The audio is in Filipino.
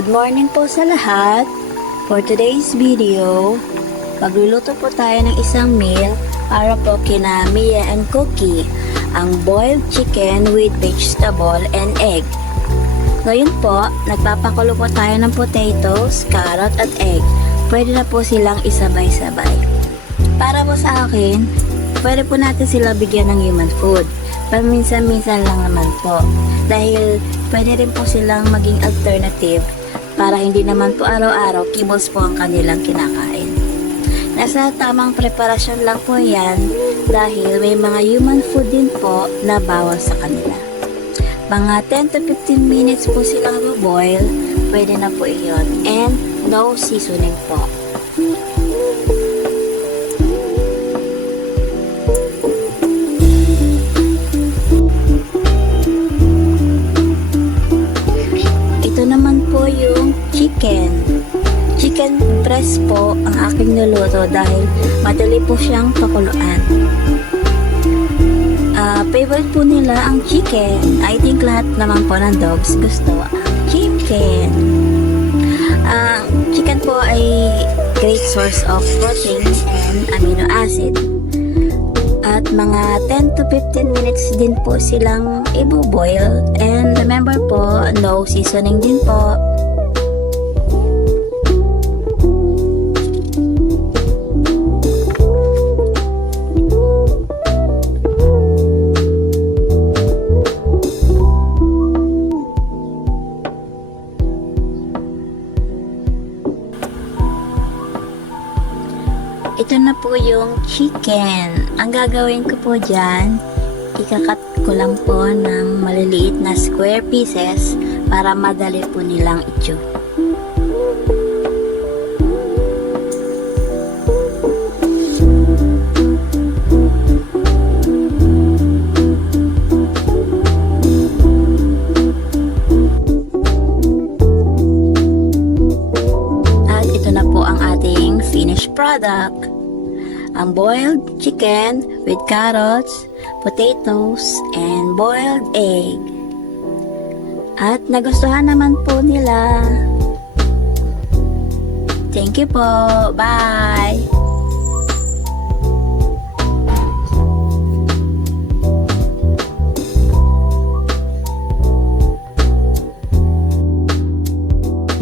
Good morning po sa lahat. For today's video, magluluto po tayo ng isang meal para po kina Mia and Cookie, ang boiled chicken with vegetable and egg. Ngayon po, nagpapakulo po tayo ng potatoes, carrot at egg. Pwede na po silang isabay-sabay. Para po sa akin, pwede po natin sila bigyan ng human food. Paminsan-minsan lang naman po. Dahil pwede rin po silang maging alternative para hindi naman po araw-araw kibos po ang kanilang kinakain. Nasa tamang preparasyon lang po yan dahil may mga human food din po na bawal sa kanila. Mga 10 to 15 minutes po silang boil, pwede na po iyon. And no seasoning po. Ito naman po yung chicken breast po ang aking niluto dahil madali po siyang pakuluan. Favorite po nila ang chicken. I think lahat naman po ng dogs gusto ang chicken. Chicken po ay great source of protein and amino acid. At mga 10 to 15 minutes din po silang i-boil. And remember po, no seasoning din po. Ito na po yung chicken. Ang gagawin ko po dyan, ikakat ko lang po ng maliliit na square pieces para madali po nilang i-chew. At ito na po ang ating finished product. Ang boiled chicken with carrots, potatoes, and boiled egg. At nagustuhan naman po nila. Thank you po. Bye!